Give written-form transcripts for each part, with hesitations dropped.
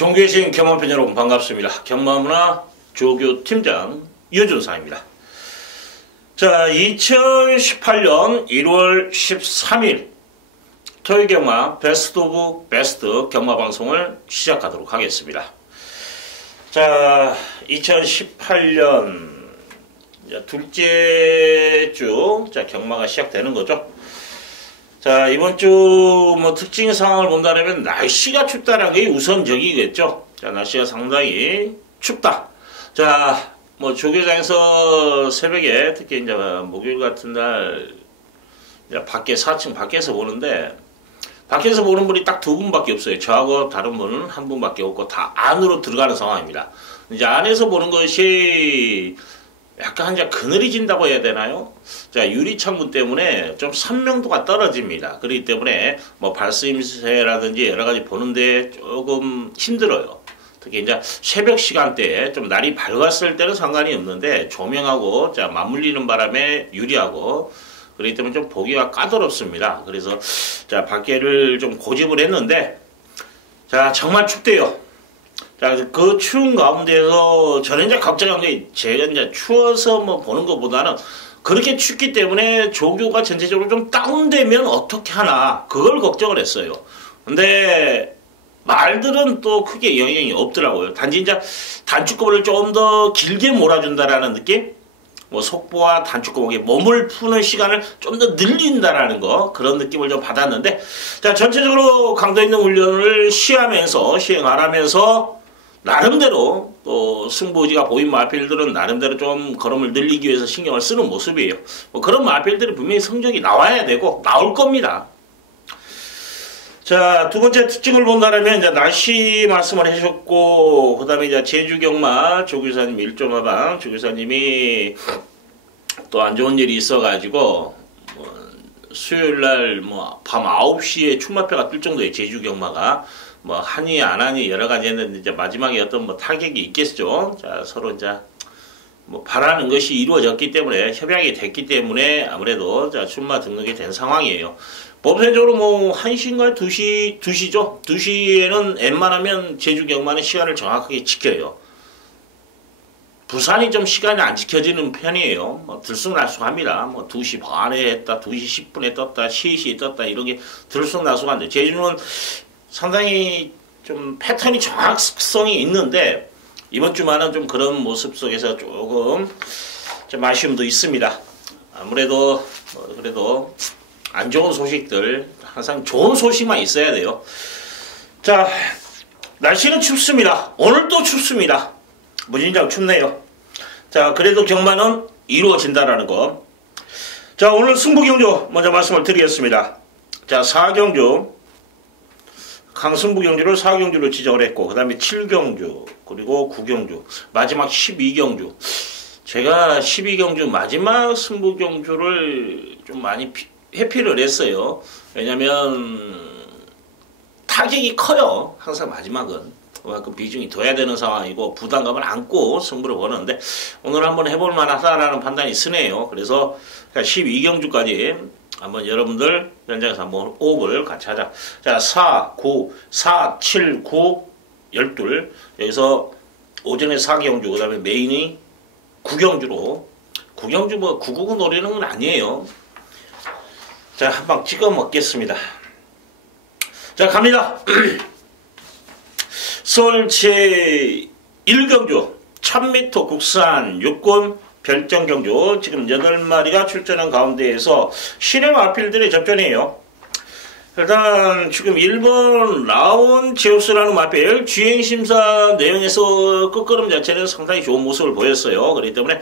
종교의 경마편 여러분 반갑습니다. 경마문화 조교팀장 유준상입니다. 자, 2018년 1월 13일 토요경마 베스트 오브 베스트 경마방송을 시작하도록 하겠습니다. 자, 2018년 둘째 주 경마가 시작되는 거죠. 자, 이번 주 특징 상황을 본다면 날씨가 춥다는 게 우선적이겠죠. 자, 날씨가 상당히 춥다. 자, 조교장에서 새벽에 특히 이제 목요일 같은 날 밖에 4층 밖에서 보는데 밖에서 보는 분이 딱 두 분밖에 없어요. 저하고 다른 분은 한 분밖에 없고 다 안으로 들어가는 상황입니다. 이제 안에서 보는 것이 약간 이제 그늘이 진다고 해야 되나요? 자, 유리창문 때문에 좀 선명도가 떨어집니다. 그렇기 때문에 발스임새라든지 여러 가지 보는데 조금 힘들어요. 특히 이제 새벽 시간대에 좀 날이 밝았을 때는 상관이 없는데 조명하고 맞물리는 바람에 유리하고 그렇기 때문에 좀 보기가 까다롭습니다. 그래서 자, 밖에를 좀 고집을 했는데 자, 정말 춥대요. 자, 그 추운 가운데서 저는 이제 걱정한 게 제가 이제 추워서 보는 것보다는 그렇게 춥기 때문에 조교가 전체적으로 좀 다운되면 어떻게 하나 그걸 걱정을 했어요. 근데 말들은 또 크게 영향이 없더라고요. 단지 이제 단축구멍을 좀 더 길게 몰아준다라는 느낌? 속보와 단축구멍에 몸을 푸는 시간을 좀 더 늘린다라는 거, 그런 느낌을 좀 받았는데, 자, 전체적으로 강도 있는 훈련을 시행하면서 나름대로 또 승부지가 보인 마필들은 나름대로 좀 걸음을 늘리기 위해서 신경을 쓰는 모습이에요. 그런 마필들이 분명히 성적이 나와야 되고 나올 겁니다. 자, 두 번째 특징을 본다면 이제 날씨 말씀을 해주셨고, 그 다음에 이제 제주경마 조교사님 1.5방 조교사님이 또 안 좋은 일이 있어가지고 수요일날 밤 9시에 출마표가 뜰 정도의 제주경마가 하니 안 하니 여러 가지 했는데 이제 마지막에 어떤 타격이 있겠죠. 자, 서로 이제 바라는 것이 이루어졌기 때문에 협약이 됐기 때문에 아무래도 출마 등록이 된 상황이에요. 법선적으로 1시인가 2시죠. 2시에는 웬만하면 제주경마는 시간을 정확하게 지켜요. 부산이 좀 시간이 안 지켜지는 편이에요. 들쑥날쑥합니다. 2시 반에 했다, 2시 10분에 떴다, 3시에 떴다, 이런 게 들쑥날쑥한데 제주는 상당히 좀 패턴이 정확성이 있는데 이번 주만은 좀 그런 모습 속에서 조금 좀 아쉬움도 있습니다. 아무래도 그래도 안 좋은 소식들, 항상 좋은 소식만 있어야 돼요. 자, 날씨는 춥습니다. 오늘도 춥습니다. 무진장 춥네요. 자, 그래도 경마는 이루어진다라는 거. 자, 오늘 승부경주 먼저 말씀을 드리겠습니다. 자, 4경주 강승부경주를 4경주로 지정을 했고, 그 다음에 7경주, 그리고 9경주, 마지막 12경주. 제가 12경주 마지막 승부경주를 좀 많이 회피를 했어요. 왜냐면 타격이 커요. 항상 마지막은. 그만큼 비중이 둬야 되는 상황이고 부담감을 안고 승부를 보는데 오늘 한번 해볼 만하다라는 판단이 쓰네요. 그래서 12경주까지 한번 여러분들 현장에서 한번 호흡을 같이 하자. 자, 4, 9, 4, 7, 9, 12. 여기서 오전에 4경주, 그 다음에 메인이 9경주로. 9경주 999 노리는 건 아니에요. 자, 한 방 찍어 먹겠습니다. 자, 갑니다. 서울 제1경주 1000m 국산 육군 별정경주 지금 8마리가 출전한 가운데에서 신의 마필들의 접전이에요. 일단 지금 1번 라온 제우스라는 마필 주행심사 내용에서 끝걸음 자체는 상당히 좋은 모습을 보였어요. 그렇기 때문에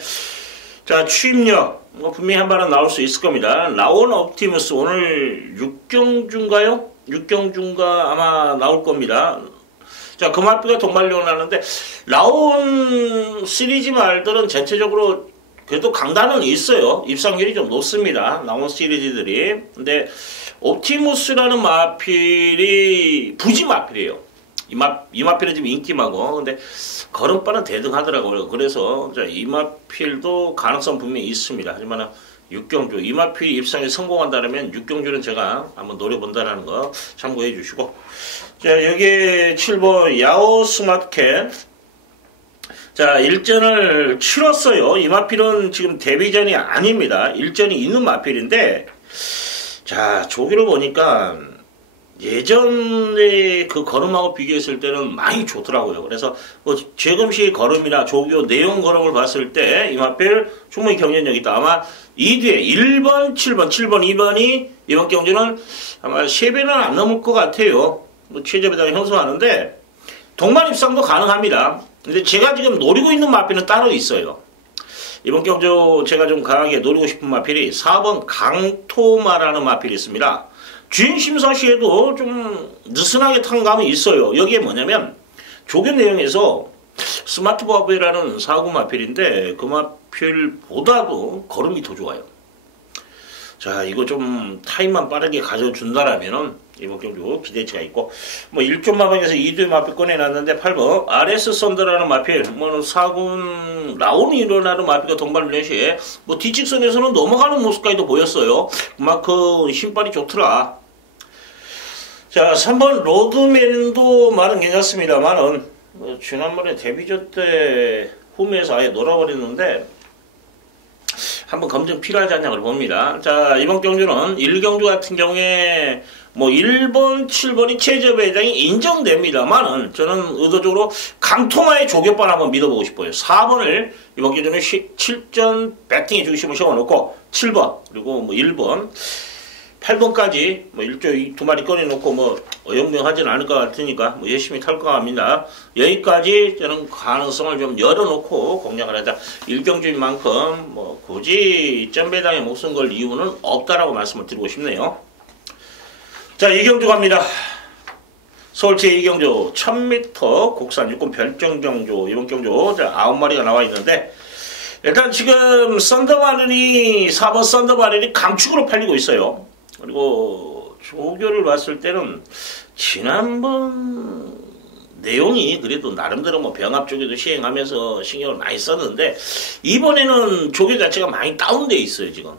자, 추임력 분명히 한 발은 나올 수 있을 겁니다. 라온 옵티무스 오늘 6경주인가요? 6경주인가 아마 나올 겁니다. 자, 그 마필가 동반령을 하는데 라온 시리즈 말들은 전체적으로 그래도 강단은 있어요. 입상률이 좀 높습니다. 라온 시리즈들이. 근데 옵티무스라는 마필이 부지 마필이에요. 이 마필은 지금 인기마고, 근데 걸음바는 대등하더라고요. 그래서 이 마필도 가능성 분명히 있습니다. 하지만 육경주 이마필이 입상에 성공한다면 육경주는 제가 한번 노려본다라는 거 참고해 주시고, 자 여기 7번 야오 스마트캣, 자 일전을 치렀어요. 이마필은 지금 데뷔전이 아닙니다. 일전이 있는 마필인데, 자 조기를 보니까 예전에 그 걸음하고 비교했을 때는 많이 좋더라고요. 그래서 뭐 최금시 걸음이나 조교 내용 걸음을 봤을 때 이마필 충분히 경쟁력이 있다. 아마 이 뒤에 1번, 7번, 2번이 이번 경주는 아마 3배는 안 넘을 것 같아요. 뭐 최저배당을 형성하는데 동반 입상도 가능합니다. 근데 제가 지금 노리고 있는 마필은 따로 있어요. 이번 경주 제가 좀 강하게 노리고 싶은 마필이 4번 강토마라는 마필이 있습니다. 주행 심사 시에도 좀 느슨하게 탄 감이 있어요. 여기에 뭐냐면 조교 내용에서 스마트 버브라는 사구 마필인데 그 마필보다도 걸음이 더 좋아요. 자 이거 좀 타임만 빠르게 가져준다라면은 이번 경주 기대치가 있고, 뭐 1조 마방에서 2두의 마필 꺼내놨는데 8번 RS 썬더라는 마필, 뭐 사군 라온이 일어나는 마필과 동반을 시에 뭐 뒤직선에서는 넘어가는 모습까지도 보였어요. 그만큼 힘빨이 좋더라. 자 3번 로드맨도 말은 괜찮습니다만은 뭐 지난번에 데뷔전 때 홈에서 아예 놀아버렸는데 한번 검증 필요하지 않냐고 봅니다. 자 이번 경주는 1경주 같은 경우에 뭐 1번, 7번이 최저 배당이 인정됩니다만은 저는 의도적으로 강토마의 조교반 한번 믿어보고 싶어요. 4번을 이번 경주는 7전 배팅의 중심을 세워놓고 7번 그리고 뭐 1번 8번까지 뭐 1조 2마리 꺼내놓고 뭐 어영명하지는 않을 것 같으니까 뭐 열심히 탈 것 같습니다. 여기까지 저는 가능성을 좀 열어놓고 공략을 하자. 1경주인 만큼 뭐 굳이 점배당에 목숨 걸 이유는 없다라고 말씀을 드리고 싶네요. 자 2경주 갑니다. 서울 제2경주 1000m 국산 육군 별정경주 이번 경주 9마리가 나와 있는데, 일단 지금 썬더바렐이 4번 썬더바렐이 강축으로 팔리고 있어요. 그리고 조교를 봤을 때는 지난번 내용이 그래도 나름대로 뭐 병합 조교도 시행하면서 신경을 많이 썼는데 이번에는 조교 자체가 많이 다운돼 있어요. 지금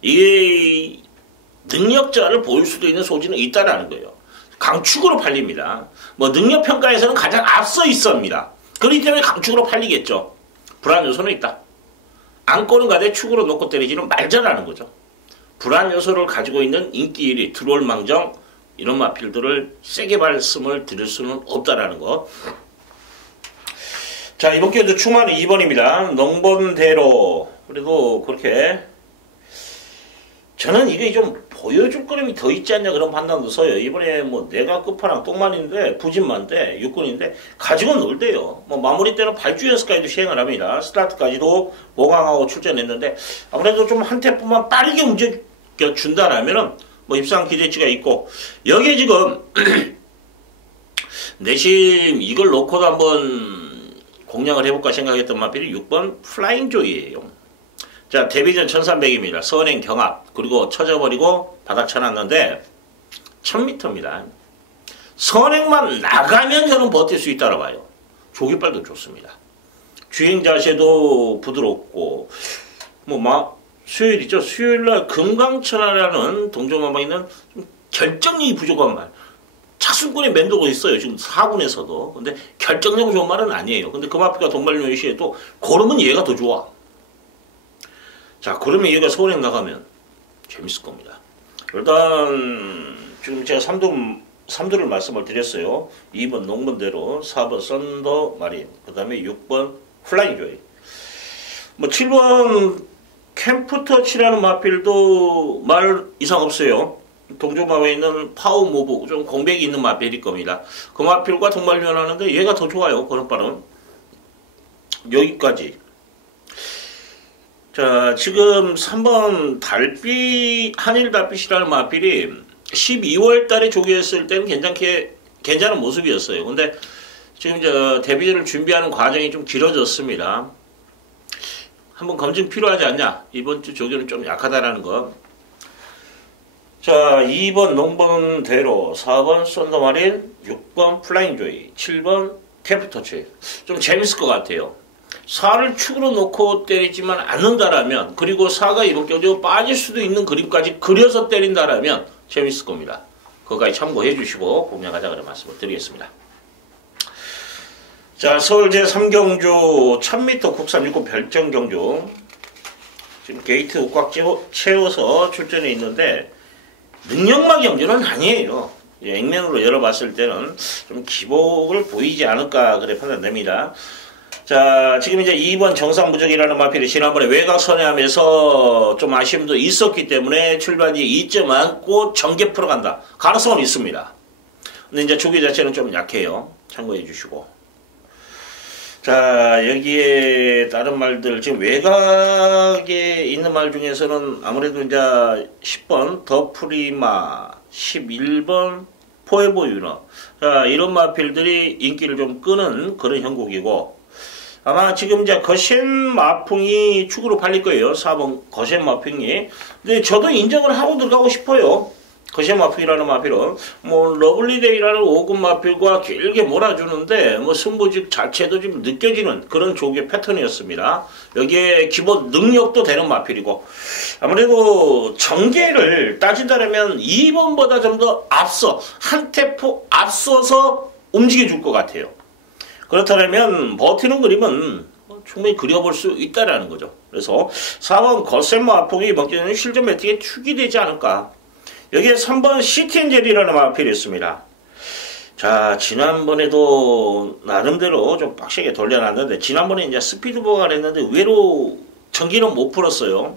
이게 능력자를 보일 수도 있는 소지는 있다라는 거예요. 강축으로 팔립니다. 뭐 능력평가에서는 가장 앞서 있습니다. 그렇기 때문에 강축으로 팔리겠죠. 불안 요소는 있다. 안고는 가되 축으로 놓고 때리지는 말자라는 거죠. 불안 요소를 가지고 있는 인기 1위 들어올 망정 이런 마필들을 세게 말씀을 드릴 수는 없다라는 거. 자 이번 기회도 충만은 2번입니다. 농번대로 그래도 그렇게 저는 이게 좀 보여줄 거름이 더 있지 않냐 그런 판단도 서요. 이번에 뭐 내가 끝판왕 똥만인데 부진만데 육군인데 가지고 놀대요. 뭐 마무리 때는 발주 연습까지도 시행을 합니다. 스타트까지도 보강하고 출전했는데 아무래도 좀 한 템포만 빠르게 움직여준다라면은 뭐 입상 기대치가 있고, 여기에 지금 내심 이걸 놓고도 한번 공략을 해볼까 생각했던 마필이 6번 플라잉 조이예요. 자 데뷔전 1300입니다. 선행 경합 그리고 쳐져버리고 바닥 쳐놨는데 1000m입니다. 선행만 나가면 저는 버틸 수 있다고 봐요. 조기빨도 좋습니다. 주행 자세도 부드럽고 뭐 수요일이죠. 수요일날 금강천하라는 동종마방에 있는 좀 결정력이 부족한 말. 차순권에 맴돌고 있어요. 지금 4군에서도. 근데 결정력 좋은 말은 아니에요. 근데 그 마피가 돈발령 시에도 걸으면 얘가 더 좋아. 자 그러면 얘가 서울에 나가면 재밌을 겁니다. 일단 지금 제가 3두를 말씀을 드렸어요. 2번 농번대로, 4번 썬더마린, 그 다음에 6번 플라잉 조이. 뭐 7번 캠프터치라는 마필도 말 이상 없어요. 동조마에 있는 파워무브 좀 공백이 있는 마필일 겁니다. 그 마필과 동반련 하는데 얘가 더 좋아요. 걸음발은 여기까지. 자 지금 3번 달빛 한일 달빛이라는 마필이 12월 달에 조교했을 때는 괜찮은 모습이었어요. 근데 지금 데뷔전을 준비하는 과정이 좀 길어졌습니다. 한번 검증 필요하지 않냐? 이번 주 조교는 좀 약하다라는 거. 자, 2번 농번대로, 4번 썬더마린, 6번 플라잉 조이, 7번 캠프터치. 좀 재밌을 것 같아요. 4를 축으로 놓고 때리지만 않는다라면, 그리고 4가 이번 경기로 빠질 수도 있는 그림까지 그려서 때린다라면 재밌을 겁니다. 그거까지 참고해 주시고 공략하자 그런 말씀을 드리겠습니다. 자, 서울 제3경주 1000m 국산 육군 별정 경주. 지금 게이트 꽉 채워서 출전해 있는데, 능력마 경주는 아니에요. 액면으로 열어봤을 때는 좀 기복을 보이지 않을까 그래 판단됩니다. 자, 지금 이제 2번 정상무적이라는 마필이 지난번에 외곽 선회하면서 좀 아쉬움도 있었기 때문에 출발 뒤에 2점 안고 전개 풀어간다. 가능성은 있습니다. 근데 이제 조기 자체는 좀 약해요. 참고해 주시고. 자, 여기에 다른 말들, 지금 외곽에 있는 말 중에서는 아무래도 이제 10번 더 프리마, 11번 포에버 유너. 자, 이런 마필들이 인기를 좀 끄는 그런 형국이고, 아마 지금 이제 거센 마풍이 축으로 팔릴 거예요. 4번 거센 마풍이. 근데 저도 인정을 하고 들어가고 싶어요. 거센 마필이라는 마필은 뭐 러블리데이라는 5급 마필과 길게 몰아주는데 뭐 승부직 자체도 좀 느껴지는 그런 조기의 패턴이었습니다. 여기에 기본 능력도 되는 마필이고, 아무래도 전개를 따진다면 2번보다 좀 더 앞서 한 템포 앞서서 움직여줄 것 같아요. 그렇다면 버티는 그림은 충분히 그려볼 수 있다라는 거죠. 그래서 4번 거센 마풍이 이번 경기는 실전 매틱에 축이 되지 않을까. 여기에 3번 시티엔젤이라는 마필이 있습니다. 자, 지난번에도 나름대로 좀 빡세게 돌려놨는데, 지난번에 이제 스피드보강을 했는데 의외로 전기는 못 풀었어요.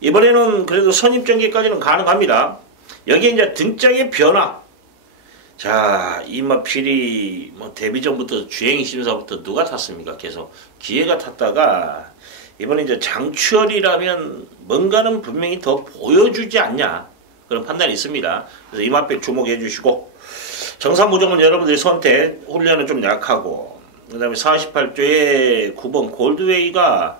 이번에는 그래도 선입 전기까지는 가능합니다. 여기에 이제 등짝의 변화. 자, 이 마필이 뭐 데뷔 전부터 주행 심사부터 누가 탔습니까? 계속 기회가 탔다가 이번에 이제 장추열이라면 뭔가는 분명히 더 보여주지 않냐. 그런 판단이 있습니다. 그래서 이 마필 주목해 주시고, 정상무정은 여러분들이 선택, 훈련은 좀 약하고, 그 다음에 48조의 9번 골드웨이가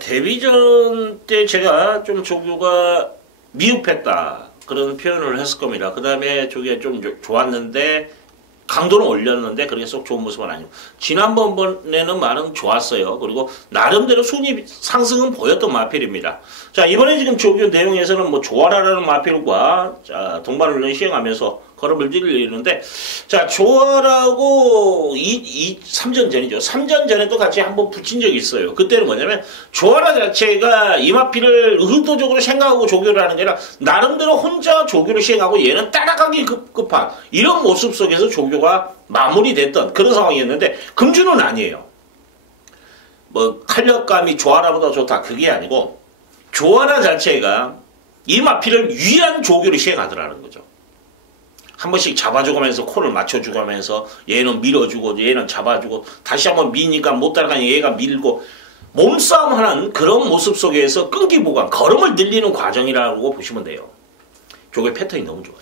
데뷔전 때 제가 좀 조교가 미흡했다. 그런 표현을 했을 겁니다. 그 다음에 저게 좀 좋았는데, 강도는 올렸는데 그렇게 쏙 좋은 모습은 아니고, 지난번에는 많은 좋았어요. 그리고 나름대로 순위 상승은 보였던 마필입니다. 자, 이번에 지금 조교 내용에서는 뭐 조아라라는 마필과 자, 동반훈련 시행하면서 걸음을 들리는데, 자, 조아라고 3전 전이죠. 3전 전에도 같이 한번 붙인 적이 있어요. 그때는 뭐냐면 조아라 자체가 이 마필을 의도적으로 생각하고 조교를 하는 게 아니라 나름대로 혼자 조교를 시행하고 얘는 따라가기 급한 이런 모습 속에서 조교가 마무리됐던 그런 상황이었는데, 금주는 아니에요. 뭐 탄력감이 조아라보다 좋다 그게 아니고, 조아라 자체가 이 마필을 위한 조교를 시행하더라는 거죠. 한 번씩 잡아주면서 코를 맞춰주고 하면서 얘는 밀어주고 얘는 잡아주고 다시 한번 미니까 못 따라가니 얘가 밀고 몸싸움하는 그런 모습 속에서 끈기 보강, 걸음을 늘리는 과정이라고 보시면 돼요. 조교의 패턴이 너무 좋아요.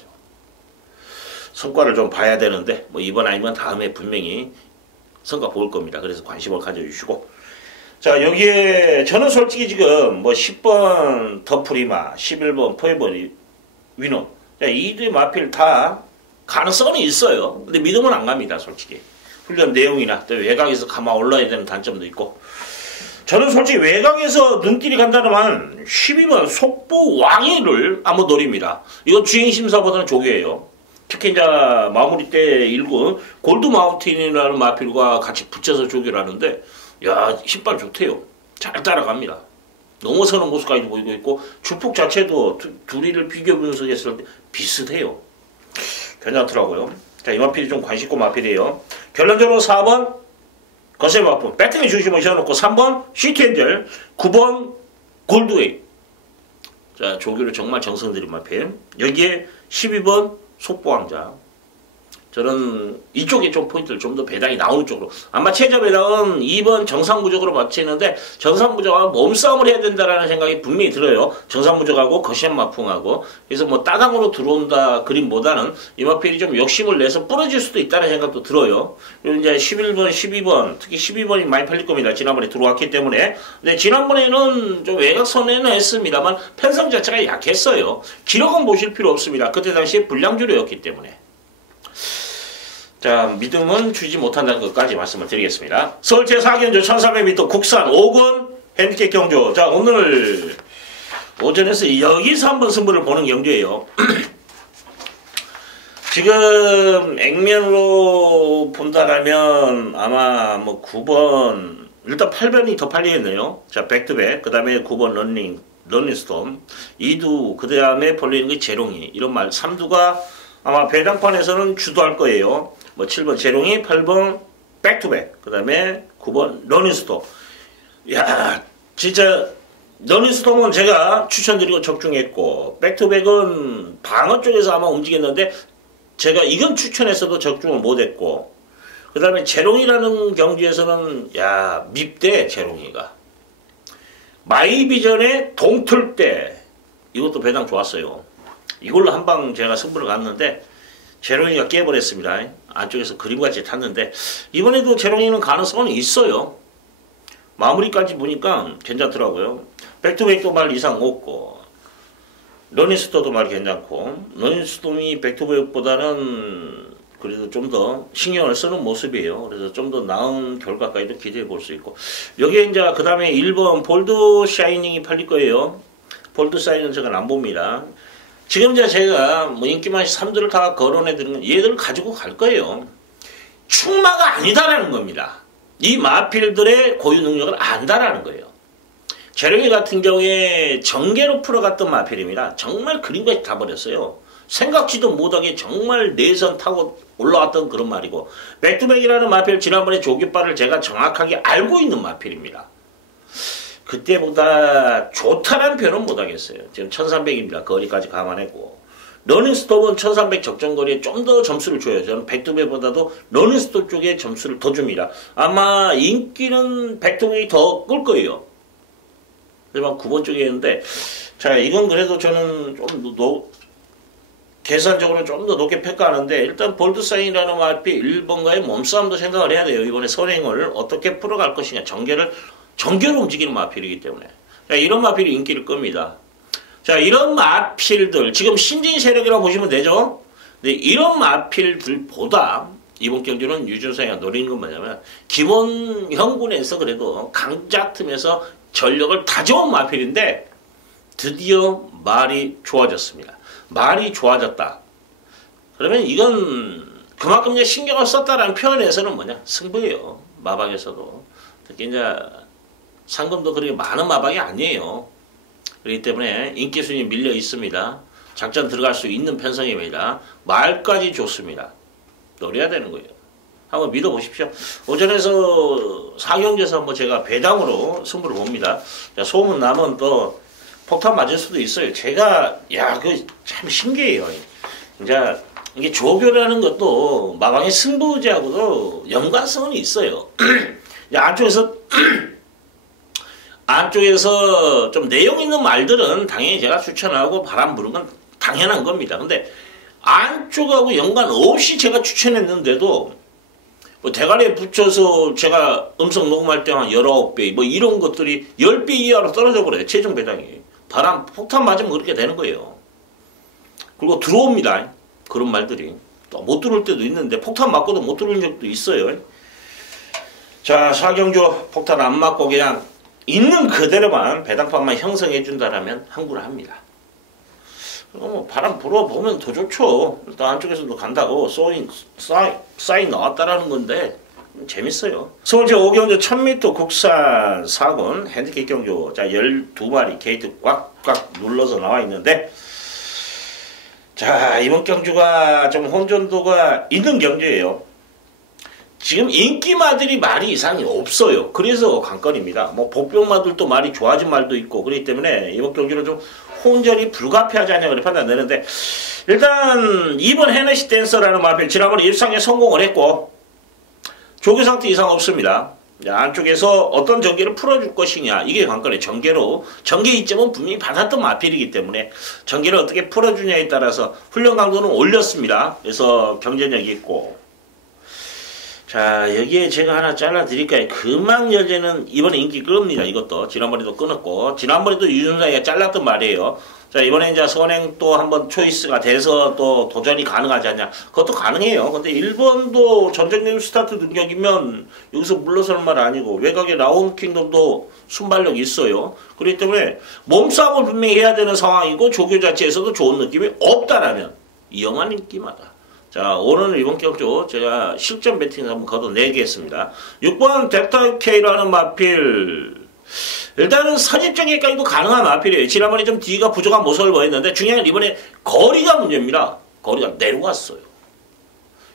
성과를 좀 봐야 되는데 뭐 이번 아니면 다음에 분명히 성과 볼 겁니다. 그래서 관심을 가져주시고, 자, 여기에 저는 솔직히 지금 뭐 10번 더프리마, 11번 포에버 위너, 이들 마필 다 가능성은 있어요. 근데 믿음은 안 갑니다, 솔직히. 훈련 내용이나 또 외곽에서 감아 올라야 되는 단점도 있고, 저는 솔직히 외곽에서 눈길이 간다면 12번 속보 왕위를 한번 노립니다. 이거 주행심사보다는 조교예요. 특히 이제 마무리 때 1군 골드 마운틴이라는 마필과 같이 붙여서 조교를 하는데, 야, 신발 좋대요. 잘 따라갑니다. 넘어서는 모습까지 보이고 있고, 주폭 자체도 둘이를 비교 분석했을 때 비슷해요. 괜찮더라고요. 자, 이 마필이 좀 관심 있고 마필이에요. 결론적으로 4번 거센 마풍 배팅에 중심을 세워놓고, 3번 시티엔젤, 9번 골드웨이. 자, 조교를 정말 정성 들인 마필. 여기에 12번 속보왕자. 저는 이쪽에 좀 포인트를 좀 더 배당이 나오는 쪽으로, 아마 최저 배당은 2번 정상무적으로 맞추는데, 정상무적하고 몸싸움을 해야 된다라는 생각이 분명히 들어요. 정상무적하고 거센 마풍하고. 그래서 뭐 따당으로 들어온다 그림보다는 이 마필이 좀 욕심을 내서 부러질 수도 있다는 생각도 들어요. 그리고 이제 11번, 12번, 특히 12번이 많이 팔릴 겁니다. 지난번에 들어왔기 때문에. 근데 지난번에는 좀 외곽선에는 했습니다만 편성 자체가 약했어요. 기록은 보실 필요 없습니다. 그때 당시에 불량주류였기 때문에. 자, 믿음은 주지 못한다는 것까지 말씀을 드리겠습니다. 서울 제4경주 1400m 국산 5군 핸디캡 경주. 자, 오늘 오전에서 여기서 한번 승부를 보는 경주예요. 지금 액면으로 본다라면 아마 뭐 9번, 일단 8번이 더 팔리겠네요. 자, 백투백, 그 다음에 9번 런닝스톰, 2두, 그 다음에 벌리는 게 재롱이, 이런 말, 3두가 아마 배당판에서는 주도할 거예요. 뭐 7번 재롱이, 8번 백투백, 그 다음에 9번 런닝스톰. 야, 진짜 런닝스톰은 제가 추천드리고 적중했고, 백투백은 방어 쪽에서 아마 움직였는데 제가 이건 추천해서도 적중을 못했고, 그 다음에 재롱이라는 경주에서는 야, 밉대 재롱이가. 마이비전의 동틀대, 이것도 배당 좋았어요. 이걸로 한방 제가 승부를 갔는데 재롱이가 깨버렸습니다. 안쪽에서 그림같이 탔는데 이번에도 재롱이는 가능성은 있어요. 마무리까지 보니까 괜찮더라고요. 백투백도 말 이상 없고, 런닝스톰도 말 괜찮고, 런닝스톰이 백투백보다는 그래도 좀 더 신경을 쓰는 모습이에요. 그래서 좀 더 나은 결과까지도 기대해 볼 수 있고, 여기에 이제 그 다음에 1번 볼드 샤이닝이 팔릴 거예요. 볼드 샤이닝은 제가 안 봅니다. 지금 이제 제가 뭐 인기만시 3두를 다 거론해 드리는 건 얘들을 가지고 갈 거예요. 충마가 아니다라는 겁니다. 이 마필들의 고유 능력을 안다라는 거예요. 재롱이 같은 경우에 전개로 풀어갔던 마필입니다. 정말 그림같이 다 버렸어요. 생각지도 못하게 정말 내선 타고 올라왔던 그런 말이고, 백투백이라는 마필, 지난번에 조깃발을 제가 정확하게 알고 있는 마필입니다. 그때보다 좋다란 표현은 못하겠어요. 지금 1300입니다. 거리까지 감안했고, 러닝스톱은 1300 적정거리에 좀 더 점수를 줘요. 저는 백투백보다도 러닝스톱 쪽에 점수를 더 줍니다. 아마 인기는 백투백이 더 끌 거예요. 그래서 9번 쪽에 있는데, 자, 이건 그래도 저는 좀 계산적으로 좀 더 높게 평가하는데, 일단 볼드사인이라는 마필 1번과의 몸싸움도 생각을 해야 돼요. 이번에 선행을 어떻게 풀어갈 것이냐. 전개로 움직이는 마필이기 때문에. 자, 이런 마필이 인기를 끕니다. 자, 이런 마필들, 지금 신진 세력이라고 보시면 되죠? 근데 이런 마필들보다 이번 경주는 유준상이가 노리는 건 뭐냐면, 기본 형군에서 그래도 강자 틈에서 전력을 다져온 마필인데 드디어 말이 좋아졌습니다. 말이 좋아졌다. 그러면 이건 그만큼 이제 신경을 썼다라는 표현에서는 뭐냐? 승부예요. 마방에서도. 특히 이제 상금도 그렇게 많은 마방이 아니에요. 그렇기 때문에 인기순위 밀려 있습니다. 작전 들어갈 수 있는 편성입니다. 말까지 좋습니다. 노려야 되는 거예요. 한번 믿어보십시오. 오전에서 사경주에서 한번 제가 배당으로 승부를 봅니다. 소문 나면 또 폭탄 맞을 수도 있어요. 제가, 그 참 신기해요. 이제 이게 조교라는 것도 마방의 승부제하고도 연관성이 있어요. 안쪽에서 좀 내용 있는 말들은 당연히 제가 추천하고 바람 부는 건 당연한 겁니다. 근데 안쪽하고 연관 없이 제가 추천했는데도 뭐 대가리에 붙여서 제가 음성 녹음할 때 한 19배, 뭐 이런 것들이 10배 이하로 떨어져 버려요. 최종 배당이. 바람, 폭탄 맞으면 그렇게 되는 거예요. 그리고 들어옵니다. 그런 말들이. 또 못 들어올 때도 있는데, 폭탄 맞고도 못 들어온 적도 있어요. 자, 사경주 폭탄 안 맞고 그냥 있는 그대로만 배당판만 형성해 준다라면 항구를 합니다. 뭐 바람 불어보면 더 좋죠. 일단 안쪽에서도 간다고 사인 나왔다라는 건데 재밌어요. 서울제 5경주 1000m 국산 4군 핸디캡 경주. 자, 12마리 게이트 꽉꽉 눌러서 나와 있는데, 자, 이번 경주가 좀 혼전도가 있는 경주예요. 지금 인기마들이 말이 이상이 없어요. 그래서 관건입니다. 뭐 복병마들도 말이 좋아진 말도 있고, 그렇기 때문에 이번 경주는 좀 혼전이 불가피하지 않냐 그렇게 판단되는데, 일단 이번 헤네시 댄서라는 마필 지난번에 입상에 성공을 했고 조교 상태 이상 없습니다. 안쪽에서 어떤 전개를 풀어줄 것이냐, 이게 관건이에요. 전개 이점은 분명히 받았던 마필이기 때문에 전개를 어떻게 풀어주냐에 따라서 훈련 강도는 올렸습니다. 그래서 경쟁력이 있고, 자, 여기에 제가 하나 잘라드릴까요? 금왕여제는 이번에 인기 끕니다. 이것도 지난번에도 끊었고, 지난번에도 유준상이가 잘랐던 말이에요. 자, 이번에 이제 선행 또 한번 초이스가 돼서 또 도전이 가능하지 않냐. 그것도 가능해요. 근데 1번도 전쟁 스타트 능력이면 여기서 물러설 말 아니고, 외곽에 라운 킹덤도 순발력이 있어요. 그렇기 때문에 몸싸움을 분명히 해야 되는 상황이고, 조교 자체에서도 좋은 느낌이 없다라면 위험한 인기마다. 자, 오늘 이번 경주 제가 실전 배팅 한번 걷어내겠습니다. 6번 델타 K라는 마필. 일단은 선입적일까지도 가능한 마필이에요. 지난번에 좀 D가 부족한 모습을 보였는데 중요한 건 이번에 거리가 문제입니다. 거리가 내려왔어요.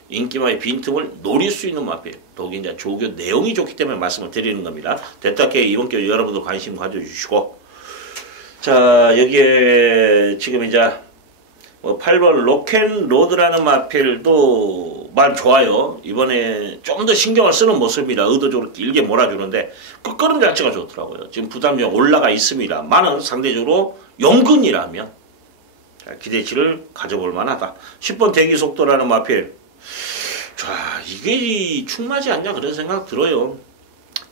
인기마의 빈틈을 노릴 수 있는 마필. 더욱이 이제 조교 내용이 좋기 때문에 말씀을 드리는 겁니다. 델타 K 이번 경주 여러분도 관심 가져주시고. 자, 여기에 지금 이제 8번 로켓로드라는 마필도 말 좋아요. 이번에 좀 더 신경을 쓰는 모습입니다. 의도적으로 길게 몰아주는데 끝걸음 자체가 좋더라고요. 지금 부담력 올라가 있습니다. 만은 상대적으로 용근이라면 기대치를 가져볼 만하다. 10번 대기속도라는 마필. 자, 이게 충마지 않냐 그런 생각 들어요.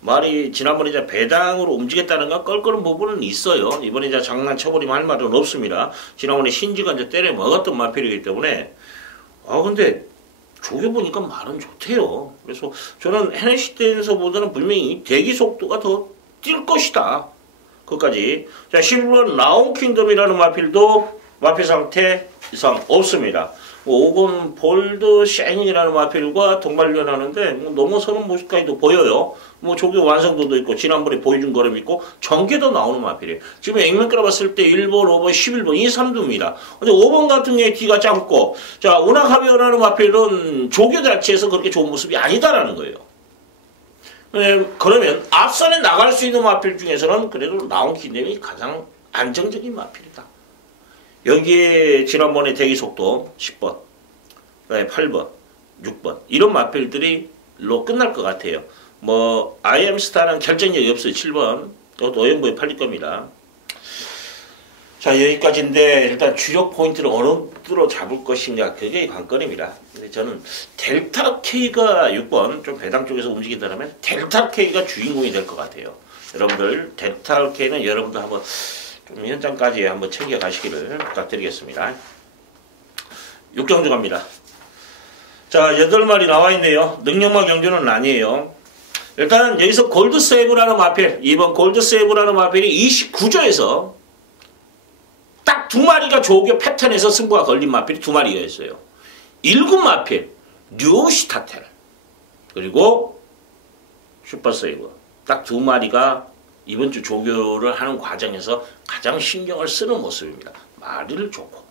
말이 지난번에 이제 배당으로 움직였다는 건 껄끄러운 부분은 있어요. 이번에 이제 장난쳐버리면 할 말은 없습니다. 지난번에 신지가 이제 때려 먹었던 마필이기 때문에 근데 조교보니까 말은 좋대요. 그래서 저는 헤네시 댄서보다는 분명히 대기 속도가 더 뛸 것이다. 그것까지. 자, 11번 라운 킹덤이라는 마필도 마필 상태 이상 없습니다. 5번 볼드 샤이닝이라는 마필과 동반련 하는데 넘어서는 모습까지도 보여요. 조교 완성도도 있고 지난번에 보여준 거름 있고 전개도 나오는 마필이에요. 지금 액면 끌어봤을 때 1번, 5번, 11번 이 3두입니다. 근데 5번 같은 경우에 D가 짧고 자 운하카비어라는 마필은 조교 자체에서 그렇게 좋은 모습이 아니다라는 거예요. 그러면 앞선에 나갈 수 있는 마필 중에서는 그래도 라운 킹덤이 가장 안정적인 마필이다. 여기에 지난번에 대기속도 10번, 그다음에 8번, 6번 이런 마필들이로 끝날 것 같아요. IM스타는 결정력이 없어요. 7번 이것도 오연부에 팔릴 겁니다. 자, 여기까지인데 일단 주력 포인트를 어느 쪽으로 잡을 것인가 그게 관건입니다. 근데 저는 델타 K가 6번 좀 배당 쪽에서 움직인다면 델타 K가 주인공이 될 것 같아요. 여러분들 델타 K는 여러분들 한번 좀 현장까지 한번 챙겨가시기를 부탁드리겠습니다. 6경주 갑니다. 자, 8마리 나와있네요. 능력마 경주는 아니에요. 일단 여기서 골드세이브라는 마필, 2번 골드세이브라는 마필이 29조에서 딱 2마리가 조교 패턴에서 승부가 걸린 마필이 2마리가 있어요. 1군 마필, 뉴시타텔, 그리고 슈퍼세이브. 딱 2마리가 이번 주 조교를 하는 과정에서 가장 신경을 쓰는 모습입니다. 마리를 좋고.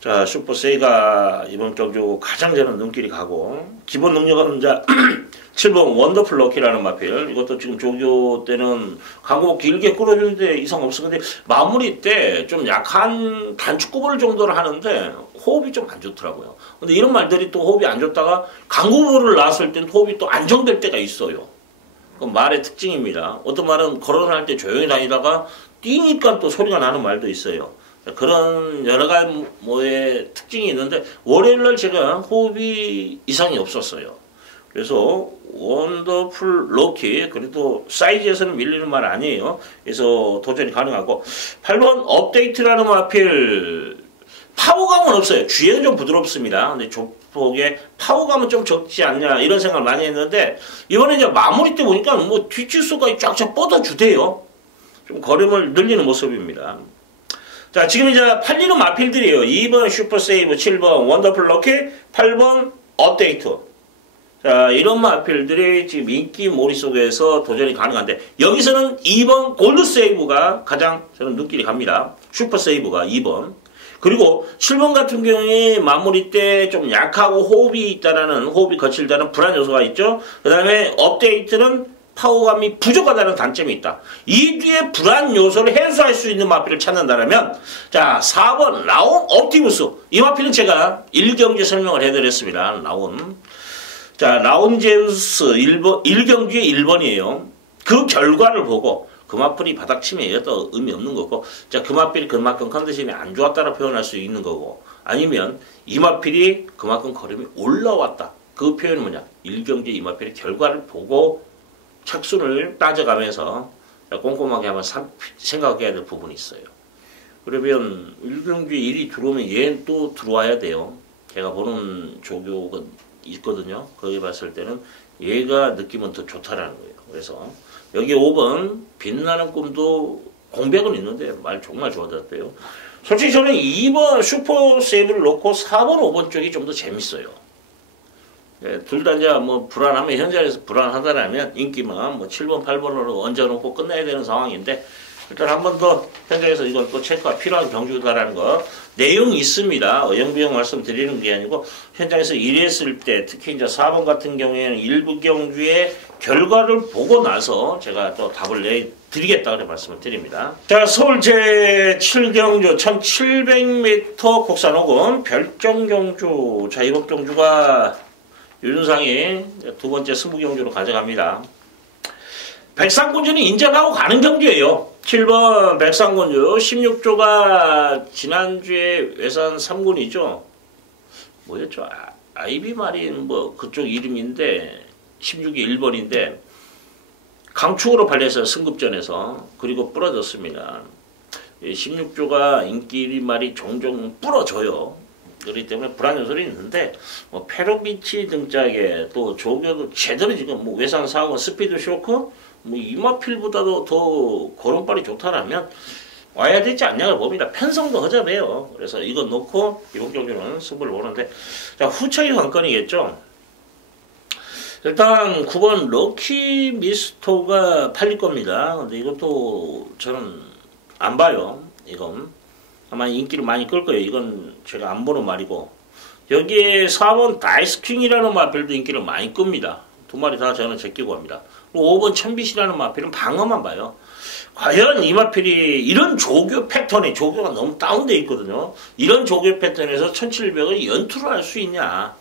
자, 슈퍼세이가 이번 경주 가장 저는 눈길이 가고, 기본 능력은 이제 7번 원더풀 럭키라는 마필. 이것도 지금 조교 때는 광고 길게 끌어주는데 이상 없어. 근데 마무리 때 좀 약한 단축구볼 정도를 하는데 호흡이 좀 안 좋더라고요. 근데 이런 말들이 또 호흡이 안 좋다가 강구볼을 나왔을 땐 호흡이 또 안정될 때가 있어요. 그건 말의 특징입니다. 어떤 말은 거론할 때 조용히 다니다가 뛰니까 또 소리가 나는 말도 있어요. 그런 여러 가지의 특징이 있는데 월요일날 제가 호흡이 이상이 없었어요. 그래서 원더풀 럭키, 그래도 사이즈에서는 밀리는 말 아니에요. 그래서 도전이 가능하고 8번 업데이트라는 마필 파워감은 없어요. 주행은 좀 부드럽습니다. 근데 조폭의 파워감은 좀 적지 않냐 이런 생각을 많이 했는데 이번에 이제 마무리 때 보니까 뒷주소가 쫙쫙 뻗어주대요. 좀 걸음을 늘리는 모습입니다. 자, 지금 이제 팔리는 마필들이에요. 2번 슈퍼세이브, 7번 원더풀 럭키, 8번 업데이트. 자, 이런 마필들이 지금 인기 몰이 속에서 도전이 가능한데 여기서는 2번 골드세이브가 가장 저는 눈길이 갑니다. 슈퍼세이브가 2번. 그리고 7번 같은 경우에 마무리 때 좀 약하고 호흡이 거칠다는 불안 요소가 있죠. 그 다음에 업데이트는 파워감이 부족하다는 단점이 있다. 이 뒤에 불안 요소를 해소할 수 있는 마필을 찾는다면 자, 4번 라온 옵티무스. 이 마필은 제가 1경주 설명을 해드렸습니다. 라온. 자, 라온 제우스 1경주의 1번이에요. 그 결과를 보고 그 마필이 바닥치면 이것도 의미 없는 거고, 자, 그 마필이 그만큼 컨디션이 안 좋았다라 표현할 수 있는 거고, 아니면 이 마필이 그만큼 걸음이 올라왔다. 그 표현은 뭐냐? 1경주 이 마필의 결과를 보고 착순을 따져가면서 꼼꼼하게 한번 생각해야 될 부분이 있어요. 그러면 1경주에 1이 들어오면 얘는 또 들어와야 돼요. 제가 보는 조교가 있거든요. 거기 봤을 때는 얘가 느낌은 더 좋다라는 거예요. 그래서 여기 5번 빛나는 꿈도 공백은 있는데 말 정말 좋아졌대요. 솔직히 저는 2번 슈퍼 세이브를 놓고 4번, 5번 쪽이 좀 더 재밌어요. 예, 둘 다 이제 뭐 불안하면 현장에서 불안하다라면 인기만 뭐 7번, 8번으로 얹어놓고 끝내야 되는 상황인데 일단 한 번 더 현장에서 이걸 또 체크가 필요한 경주다라는 거 내용이 있습니다. 어영부영 말씀드리는 게 아니고 현장에서 일했을 때 특히 이제 4번 같은 경우에는 일부 경주의 결과를 보고 나서 제가 또 답을 드리겠다 그래 말씀을 드립니다. 자, 서울 제7경주 1700m 국산호금 별정경주. 자, 이번 경주가 유준상이 두 번째 승부경주로 가져갑니다. 백상군주는 인정하고 가는 경주예요. 7번 백상군주 16조가 지난주에 외산 3군이죠. 뭐였죠? 아이비마린 뭐 그쪽 이름인데 16이 1번인데 강축으로 발려서 승급전에서 그리고 부러졌습니다. 16조가 인기말이 종종 부러져요. 그렇기 때문에 불안 요소는 있는데 뭐 페로비치 등짝에 또 조교도 제대로 지금 뭐 외상 사고 스피드 쇼크 뭐 이마필보다도 더 걸음발이 좋다라면 와야 되지 않냐고 봅니다. 편성도 허접해요. 그래서 이거 놓고 이번 경주는 승부를 보는데 자, 후차기 관건이겠죠. 일단 9번 럭키 미스터가 팔릴 겁니다. 근데 이것도 저는 안 봐요. 이건 아마 인기를 많이 끌 거예요. 이건 제가 안 보는 말이고 여기에 4번 다이스킹이라는 마필도 인기를 많이 끕니다. 두 마리 다 저는 제끼고 합니다. 5번 천빛이라는 마필은 방어만 봐요. 과연 이 마필이 이런 조교 패턴에 조교가 너무 다운되어 있거든요. 이런 조교 패턴에서 1700을 연투를 할 수 있냐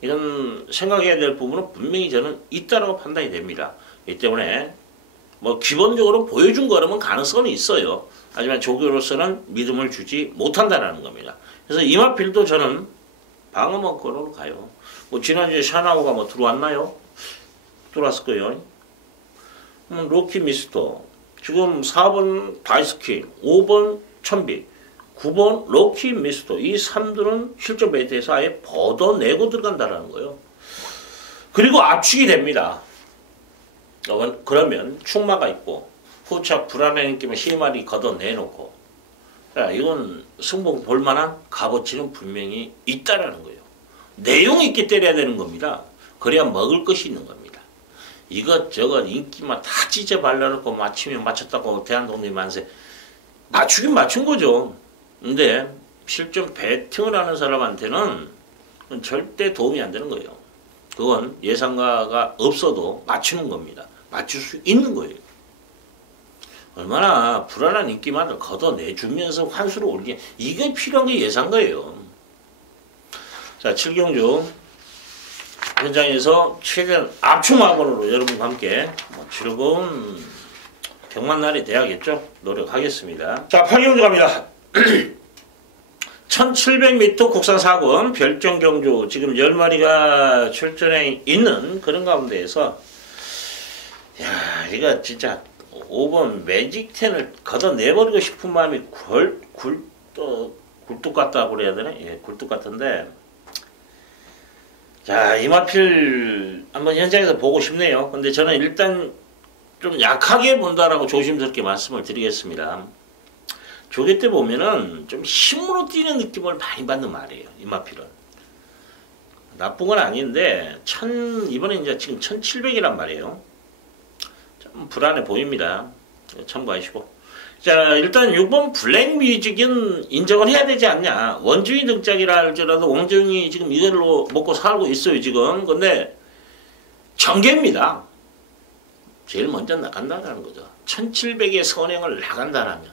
이런 생각해야 될 부분은 분명히 저는 있다라고 판단이 됩니다. 이 때문에 뭐 기본적으로 보여준 거라면 가능성은 있어요. 하지만 조교로서는 믿음을 주지 못한다는 겁니다. 그래서 이 마필도 저는 방어만권으로 가요. 뭐 지난주에 샤나오가 뭐 들어왔나요? 들어왔을 거예요. 로키 미스터 지금 4번 다이스킹 5번 천비 9번 로키 미스터 이 3들은 실전 배트에서 아예 걷어내고 들어간다는 거예요. 그리고 압축이 됩니다. 그러면 충마가 있고 후착 불안한 느낌을 시마리 걷어내놓고 자, 이건 승부 볼만한 값어치는 분명히 있다라는 거예요. 내용이 있게 때려야 되는 겁니다. 그래야 먹을 것이 있는 겁니다. 이것저것 인기만 다 찢어 발라놓고 맞추면 맞췄다고 대한독립 만세 맞추긴 맞춘 거죠. 근데 실전 배팅을 하는 사람한테는 절대 도움이 안 되는 거예요. 그건 예상가가 없어도 맞추는 겁니다. 맞출 수 있는 거예요. 얼마나 불안한 인기만을 걷어내주면서 환수를 올리게 이게 필요한 게 예상가예요. 자, 7경주 현장에서 최대한 압축마건으로 여러분과 함께 즐거운 경만날이 돼야겠죠. 노력하겠습니다. 자, 8경주 갑니다. 1700m 국산 4군 별정경주 지금 10마리가 출전해 있는 그런 가운데에서 야, 이거 진짜 5번 매직10을 걷어내버리고 싶은 마음이 굴뚝 같다고 그래야 되나? 예, 굴뚝 같은데 자, 이마필 한번 현장에서 보고 싶네요. 근데 저는 일단 좀 약하게 본다라고 조심스럽게 말씀을 드리겠습니다. 조개 때 보면은 좀 힘으로 뛰는 느낌을 많이 받는 말이에요. 이마필은. 나쁜 건 아닌데, 이번에 이제 지금 1700이란 말이에요. 좀 불안해 보입니다. 참고하시고. 자, 일단 6번 블랙 뮤직은 인정을 해야 되지 않냐. 원중이 등짝이라 할지라도 원중이 지금 이걸로 먹고 살고 있어요, 지금. 근데, 전개입니다. 제일 먼저 나간다는 거죠. 1700의 선행을 나간다라면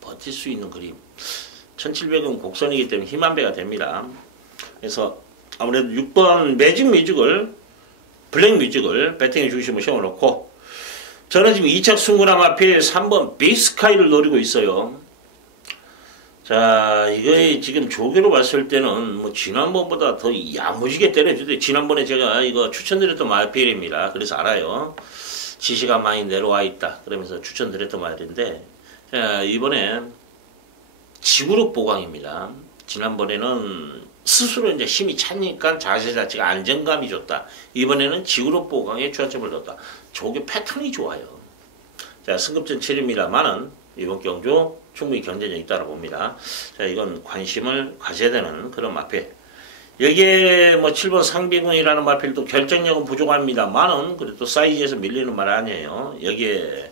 버틸 수 있는 그림. 1700은 곡선이기 때문에 힘 한 배가 됩니다. 그래서 아무래도 6번 매직 뮤직을, 블랙 뮤직을 배팅의 중심을 세워놓고 저는 지금 2착 승구남 앞에 3번 빅스카이를 노리고 있어요. 자, 이거 지금 조교로 봤을 때는 뭐 지난번보다 더 야무지게 때려주대. 지난번에 제가 이거 추천드렸던 마필입니다. 그래서 알아요. 지시가 많이 내려와 있다. 그러면서 추천드렸던 말인데, 자, 이번에 지그룹 보강입니다. 지난번에는 스스로 이제 힘이 차니까 자세 자체가 안정감이 좋다. 이번에는 지그룹 보강에 초점을 뒀다. 저게 패턴이 좋아요. 자, 승급전 7입니다만은 이번 경주 충분히 견제력이 있다고 봅니다. 자, 이건 관심을 가져야 되는 그런 마필. 여기에 뭐 7번 상비군이라는 마필도 결정력은 부족합니다만은 그래도 사이즈에서 밀리는 말 아니에요. 여기에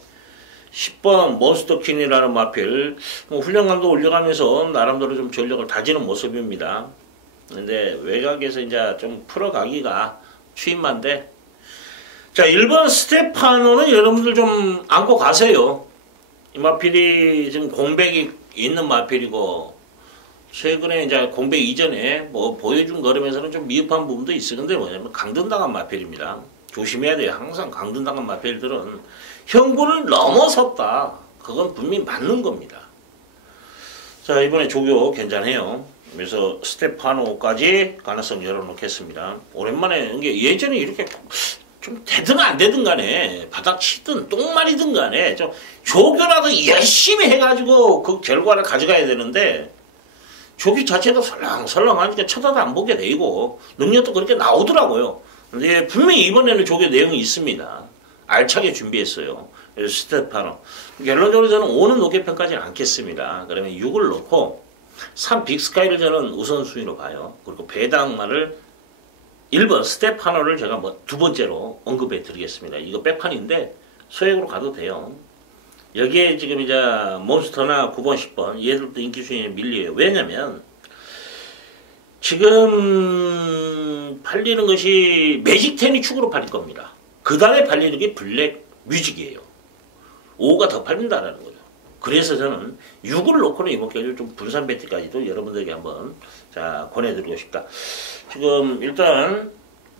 10번 몬스터퀸이라는 마필 뭐 훈련감도 올려가면서 나름대로 좀 전력을 다지는 모습입니다. 근데 외곽에서 이제 좀 풀어가기가 취임만데, 자, 1번 스테파노는 여러분들 좀 안고 가세요. 이 마필이 지금 공백이 있는 마필이고, 최근에 이제 공백 이전에 뭐 보여준 걸음에서는 좀 미흡한 부분도 있어. 근데 뭐냐면 강등당한 마필입니다. 조심해야 돼요. 항상 강등당한 마필들은 형구를 넘어섰다. 그건 분명히 맞는 겁니다. 자, 이번에 조교 괜찮아요. 그래서 스테파노까지 가능성 열어놓겠습니다. 오랜만에 이게 예전에 이렇게 좀 되든 안 되든 간에 바닥 치든 똥말이든 간에 좀 조교라도 열심히 해가지고 그 결과를 가져가야 되는데 조교 자체도 설렁설렁하니까 쳐다도 안 보게 되고 능력도 그렇게 나오더라고요. 근데 분명히 이번에는 조교 내용이 있습니다. 알차게 준비했어요. 그래서 스테파노. 결론적으로 저는 5는 높게 평가하지는 않겠습니다. 그러면 6을 놓고 3 빅스카이를 저는 우선순위로 봐요. 그리고 배당마를 1번 스테파노를 제가 뭐 두 번째로 언급해 드리겠습니다. 이거 백판인데 소액으로 가도 돼요. 여기에 지금 이제 몬스터나 9번, 10번 얘들도 인기 순위에 밀려요. 왜냐면 지금 팔리는 것이 매직10이 축으로 팔릴 겁니다. 그 다음에 팔리는 게 블랙 뮤직이에요. 5가 더 팔린다라는 거죠. 그래서 저는 6을 놓고는 이번 기회에 좀 분산 배팅까지도 여러분들에게 한번 자 권해드리고 싶다. 지금 일단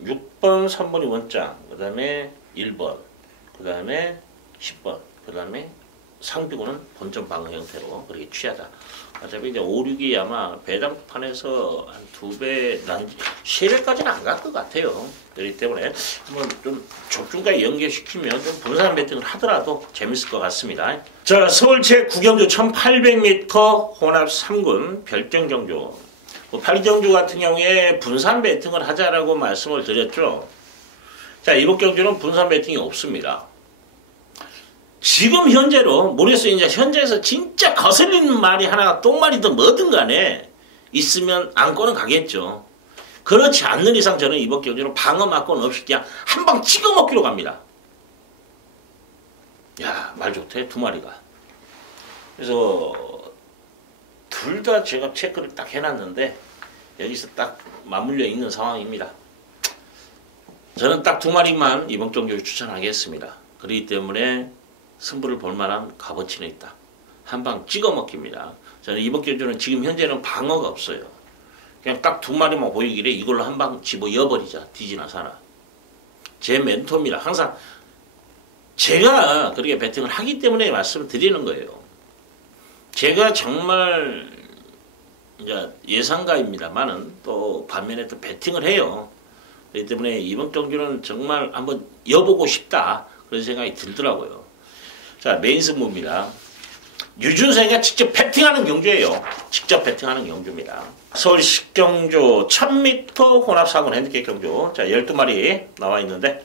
6번, 3번이 원장, 그 다음에 1번, 그 다음에 10번, 그 다음에 상비군은 본전 방어 형태로 그렇게 취하다. 어차피 이제 5, 6이 아마 배당판에서 한 2배, 난 3배까지는 안 갈 것 같아요. 그렇기 때문에 한번 좀 적중까지 연계시키면 좀 분산 배팅을 하더라도 재밌을 것 같습니다. 자, 서울 제9경주 1800m 혼합 3군 별정경주. 8경주 같은 경우에 분산 배팅을 하자라고 말씀을 드렸죠. 자, 이번 경주는 분산 배팅이 없습니다. 지금 현재로 모르겠어요. 이제 현재에서 진짜 거슬리는 말이 하나 똥말이든 뭐든 간에 있으면 안고는 가겠죠. 그렇지 않는 이상 저는 이번 경주는 방어 맞고는 없이 그냥 한 방 찍어 먹기로 갑니다. 야, 말 좋대 두 마리가. 그래서 둘 다 제가 체크를 딱 해놨는데 여기서 딱 맞물려 있는 상황입니다. 저는 딱 두 마리만 이번 경주를 추천하겠습니다. 그렇기 때문에 승부를 볼 만한 값어치는 있다. 한 방 찍어 먹힙니다. 저는 이번 경주는 지금 현재는 방어가 없어요. 그냥 딱 두 마리만 보이길래 이걸로 한 방 집어여버리자. 뒤지나 사나. 제 멘토입니다. 항상 제가 그렇게 배팅을 하기 때문에 말씀을 드리는 거예요. 제가 정말 이제 예상가입니다만은 또 반면에 또 배팅을 해요. 그렇기 때문에 이번 경주는 정말 한번 여보고 싶다. 그런 생각이 들더라고요. 자, 메인 승부입니다. 유준생이 직접 배팅하는 경주예요. 직접 배팅하는 경주입니다. 서울 식경주 1000m 혼합 4군 핸디캡 경주. 자, 12마리 나와 있는데.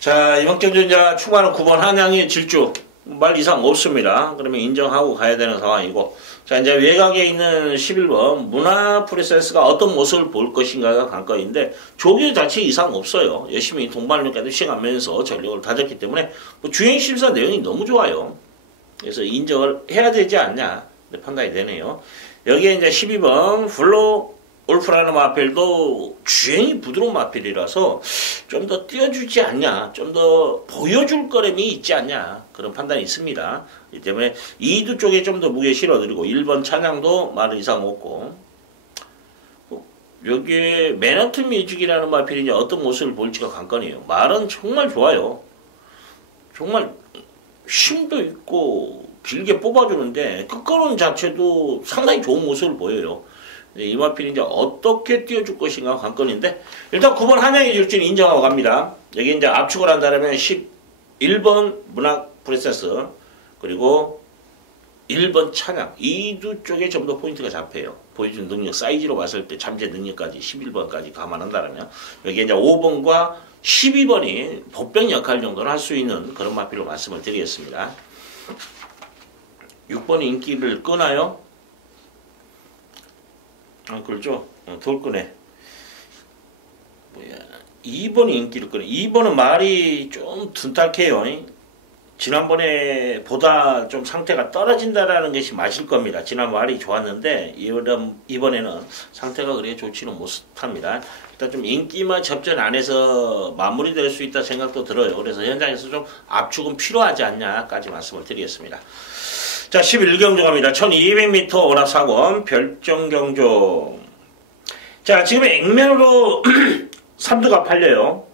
자, 이번 경주 이제 추가하는 9번 한양의 질주. 말 이상 없습니다. 그러면 인정하고 가야 되는 상황이고. 자, 이제 외곽에 있는 11번 문화 프리센스가 어떤 모습을 볼 것인가가 관건인데 조교 자체 이상 없어요. 열심히 동반력까지 시행하면서 전력을 다졌기 때문에 뭐 주행심사 내용이 너무 좋아요. 그래서 인정을 해야 되지 않냐 판단이 되네요. 여기에 이제 12번 플로 올프라는 마필도 주행이 부드러운 마필이라서 좀 더 띄워주지 않냐, 좀 더 보여줄 거름이 있지 않냐 그런 판단이 있습니다. 이 때문에 2두 쪽에 좀 더 무게 실어드리고 1번 찬양도 말 이상 없고 여기에 맨하튼 뮤직이라는 마필이 이제 어떤 모습을 볼지가 관건이에요. 말은 정말 좋아요. 정말 힘도 있고 길게 뽑아주는데 끝걸음 자체도 상당히 좋은 모습을 보여요. 이 마필이 이제 어떻게 띄워줄 것인가 관건인데 일단 9번 한양의 질주는 인정하고 갑니다. 여기 이제 압축을 한다면 11번 문학 프리센스 그리고 1번 차량, 이두 쪽에 좀 더 포인트가 잡혀요. 보여준 능력, 사이즈로 봤을 때 잠재 능력까지 11번까지 감안한다면 여기 이제 5번과 12번이 복병 역할 정도를 할 수 있는 그런 마필로 말씀을 드리겠습니다. 6번이 인기를 끄나요? 아, 그렇죠. 돌 끄네. 뭐야. 2번이 인기를 끄네. 2번은 말이 좀 둔탁해요. 지난번에 보다 좀 상태가 떨어진다라는 것이 맞을 겁니다. 지난 말이 좋았는데 이번에는 상태가 그렇게 좋지는 못합니다. 일단 좀 인기만 접전 안에서 마무리될 수 있다 생각도 들어요. 그래서 현장에서 좀 압축은 필요하지 않냐까지 말씀을 드리겠습니다. 자, 11경주 갑니다. 1200m 오락사건 별정경주. 자, 지금 액면으로 3두가 팔려요.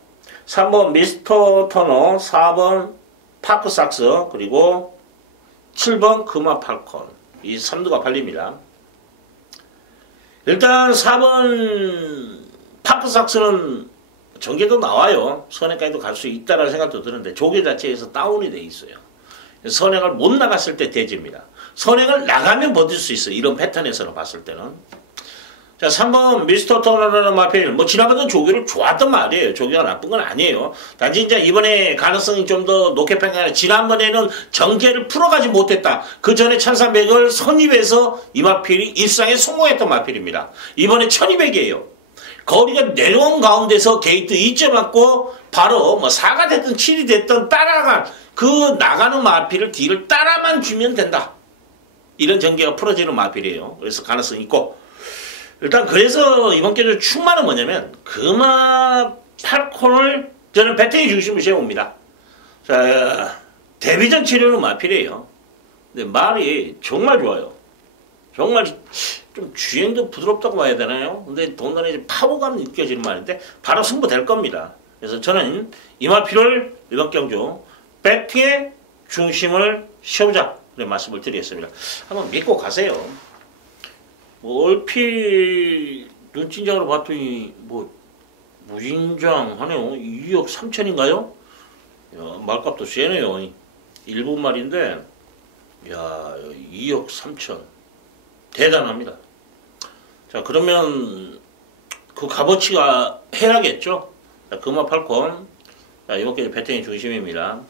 3번 미스터 터너, 4번 파크삭스, 그리고 7번 금화 팔콘. 이 3두가 팔립니다. 일단 4번 파크삭스는 전개도 나와요. 선행까지도 갈 수 있다는 생각도 드는데 조개 자체에서 다운이 돼 있어요. 선행을 못 나갔을 때 대지입니다. 선행을 나가면 버틸 수 있어요. 이런 패턴에서는 봤을 때는. 자, 3번 미스터 터너라는 마필. 뭐 지난번에는 조교를 좋았던 말이에요. 조교가 나쁜 건 아니에요. 단지 이제 이번에 가능성이 좀 더 높게 평가하는, 지난번에는 정제를 풀어가지 못했다. 그 전에 1300을 선입해서 이 마필이 일상에 성공했던 마필입니다. 이번에 1200이에요. 거리가 내려온 가운데서 게이트 2점 맞고 바로 뭐 4가 됐든 7이 됐든 따라간 그 나가는 마필을 뒤를 따라만 주면 된다. 이런 전개가 풀어지는 마필이에요. 그래서 가능성이 있고, 일단 그래서 이번 기회의 충만은 뭐냐면 금화 팔콘을 저는 배팅의 중심을 세웁니다. 자, 데뷔전 치료는 마필이에요. 근데 말이 정말 좋아요. 정말 좀 주행도 부드럽다고 봐야 되나요? 근데 동단에 이제 파워감 느껴지는 말인데 바로 승부될 겁니다. 그래서 저는 이 마필을 이번 경주 배팅의 중심을 세우자, 그런 말씀을 드리겠습니다. 한번 믿고 가세요. 뭐 얼핏 눈진장으로 봤더니 뭐 무진장 하네요. 2억 3천인가요? 야, 말값도 세네요. 1분 말인데 야, 2억 3천 대단합니다. 자, 그러면 그 값어치가 해야겠죠. 자, 금화 팔콘. 자, 이번 게 배팅의 중심입니다.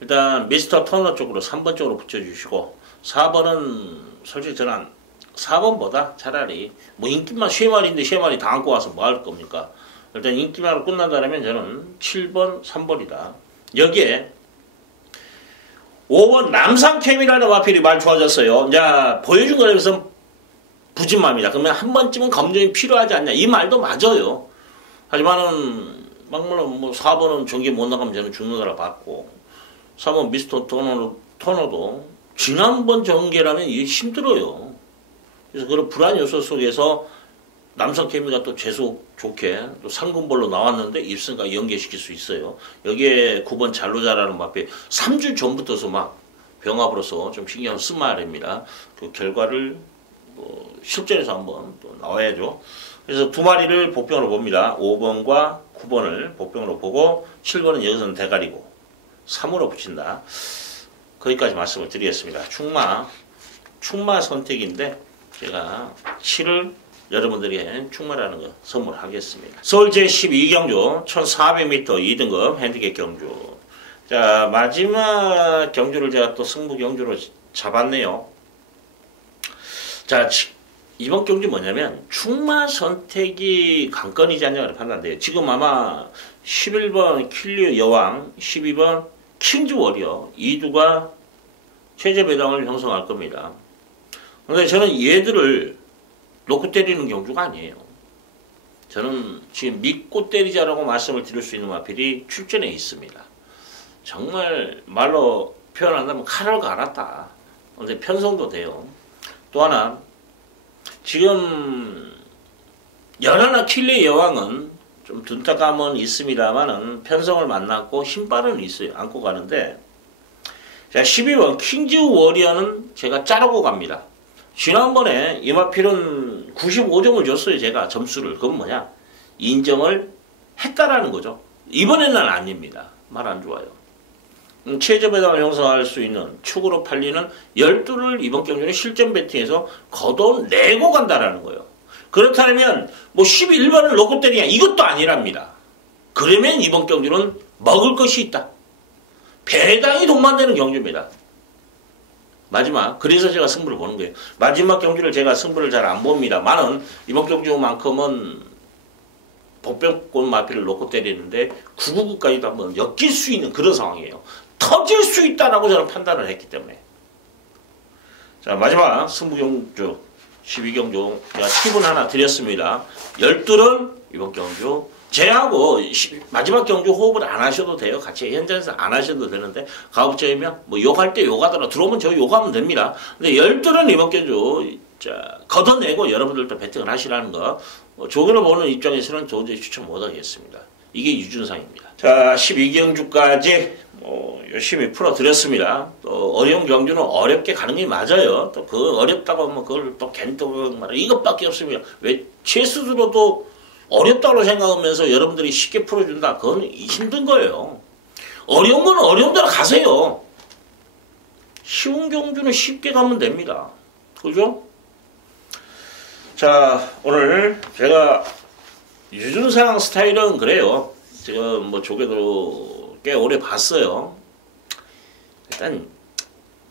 일단 미스터 터너 쪽으로 3번 쪽으로 붙여주시고, 4번은 솔직히 저는 4번보다 차라리 뭐 인기만 쉐마리인데 쉐마리 다 안고 와서 뭐 할 겁니까? 일단 인기만으로 끝난다면 저는 7번, 3번이다. 여기에 5번 남상캠이라는 마필이 많이 좋아졌어요. 자, 보여준 거에 비해서 부진마입니다. 그러면 한 번쯤은 검증이 필요하지 않냐. 이 말도 맞아요. 하지만은 막말로 뭐 4번은 전개 못 나가면 저는 죽는 거라 봤고, 3번 미스터 터너도 지난번 전개라면 이게 힘들어요. 그래서 그런 불안 요소 속에서 남성케미가 또 재수 좋게 또 상금볼로 나왔는데 입승과 연계시킬 수 있어요. 여기에 9번 잘로자라는 마필 3주 전부터서 막 병합으로서 좀 신경을 쓴 말입니다. 그 결과를 뭐 실전에서 한번 또 나와야죠. 그래서 두 마리를 복병으로 봅니다. 5번과 9번을 복병으로 보고 7번은 여기서는 대가리고 3으로 붙인다. 거기까지 말씀을 드리겠습니다. 충마 선택인데 제가 7을 여러분들에게 충만하는 거 선물하겠습니다. 서울 제12경주 1400m 2등급 핸디캡 경주. 자, 마지막 경주를 제가 또 승부 경주로 잡았네요. 자, 이번 경주 뭐냐면 충마 선택이 관건이지 않냐고 판단돼요. 지금 아마 11번 킬리어 여왕, 12번 킹즈 워리어 이 두가 최저 배당을 형성할 겁니다. 근데 저는 얘들을 놓고 때리는 경주가 아니에요. 저는 지금 믿고 때리자라고 말씀을 드릴 수 있는 마필이 출전해 있습니다. 정말 말로 표현한다면 칼을 갈았다. 근데 편성도 돼요. 또 하나, 지금 연하나 킬레 여왕은 좀 둔탁감은 있습니다만은 편성을 만났고 힘빨은 있어요. 안고 가는데, 자, 12번 킹즈 워리어는 제가 자르고 갑니다. 지난번에 이 마필은 95점을 줬어요. 제가 점수를. 그건 뭐냐? 인정을 했다라는 거죠. 이번에는 아닙니다. 말 안 좋아요. 최저 배당을 형성할 수 있는 축으로 팔리는 12를 이번 경주는 실전 배팅해서 걷어내고 간다라는 거예요. 그렇다면 뭐 11번을 놓고 때리냐 이것도 아니랍니다. 그러면 이번 경주는 먹을 것이 있다. 배당이 돈만 되는 경주입니다. 마지막 그래서 제가 승부를 보는 거예요. 마지막 경주를 제가 승부를 잘 안 봅니다만은 이번 경주만큼은 복병권 마피를 놓고 때리는데 999까지도 한번 엮일 수 있는 그런 상황이에요. 터질 수 있다라고 저는 판단을 했기 때문에. 자, 마지막 승부경주 12경주 제가 팁은 하나 드렸습니다. 12는 이번 경주 제하고 마지막 경주 호흡을 안 하셔도 돼요. 같이 현장에서 안 하셔도 되는데 가급적이면 뭐 욕할 때 욕하더라 들어오면 저 욕하면 됩니다. 근데 12는 이번 경주 자, 걷어내고 여러분들도 배팅을 하시라는 거 조교를 보는 입장에서는 도저히 추천 못하겠습니다. 이게 유준상입니다. 자, 12경주까지 열심히 풀어드렸습니다. 또 어려운 경주는 어렵게 가는 게 맞아요. 또 그 어렵다고 하면 그걸 또 겐토 말아 이것밖에 없습니다. 왜 최스스로도 어렵다고 생각하면서 여러분들이 쉽게 풀어준다. 그건 힘든 거예요. 어려운 건 어려운 대로 가세요. 쉬운 경주는 쉽게 가면 됩니다. 그죠? 자, 오늘 제가 유준상 스타일은 그래요. 지금 뭐 조개도 꽤 오래 봤어요. 일단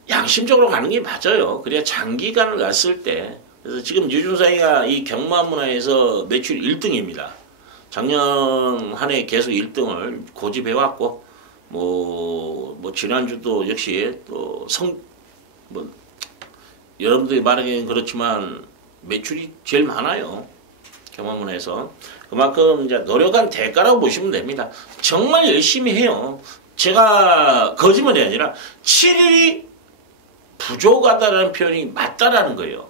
양심적으로 가는 게 맞아요. 그래야 장기간을 갔을 때. 그래서 지금 유준상이가 이 경마문화에서 매출 1등입니다. 작년 한 해 계속 1등을 고집해왔고, 뭐 지난주도 역시 또 여러분들이 말하기는 그렇지만 매출이 제일 많아요. 경마문화에서. 그만큼 이제 노력한 대가라고 보시면 됩니다. 정말 열심히 해요. 제가 거짓말이 아니라 7일이 부족하다라는 표현이 맞다라는 거예요.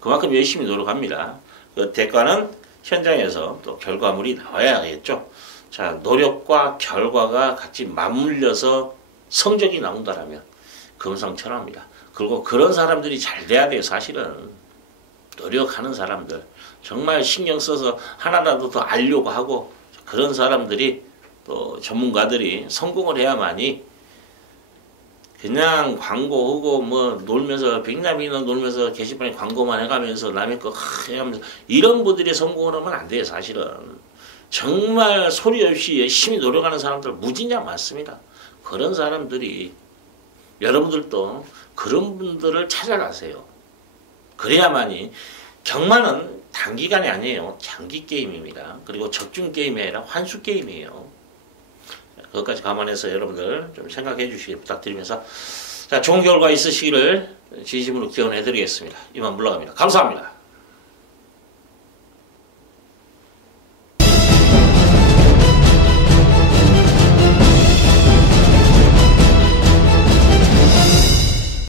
그만큼 열심히 노력합니다. 그 대가는 현장에서 또 결과물이 나와야겠죠. 자, 노력과 결과가 같이 맞물려서 성적이 나온다라면 금상첨화입니다. 그리고 그런 사람들이 잘 돼야 돼요. 사실은 노력하는 사람들 정말 신경 써서 하나라도 더 알려고 하고 그런 사람들이 또 전문가들이 성공을 해야만이 그냥 광고하고 뭐 놀면서 백남이나 놀면서 게시판에 광고만 해가면서 남의 거 해가면서 이런 분들이 성공을 하면 안 돼요. 사실은 정말 소리 없이 열심히 노력하는 사람들 무진장 많습니다. 그런 사람들이 여러분들도 그런 분들을 찾아가세요. 그래야만이 경마는 단기간이 아니에요. 장기 게임입니다. 그리고 적중 게임이 아니라 환수 게임이에요. 그것까지 감안해서 여러분들 좀 생각해 주시길 부탁드리면서 자, 좋은 결과 있으시기를 진심으로 기원해 드리겠습니다. 이만 물러갑니다. 감사합니다.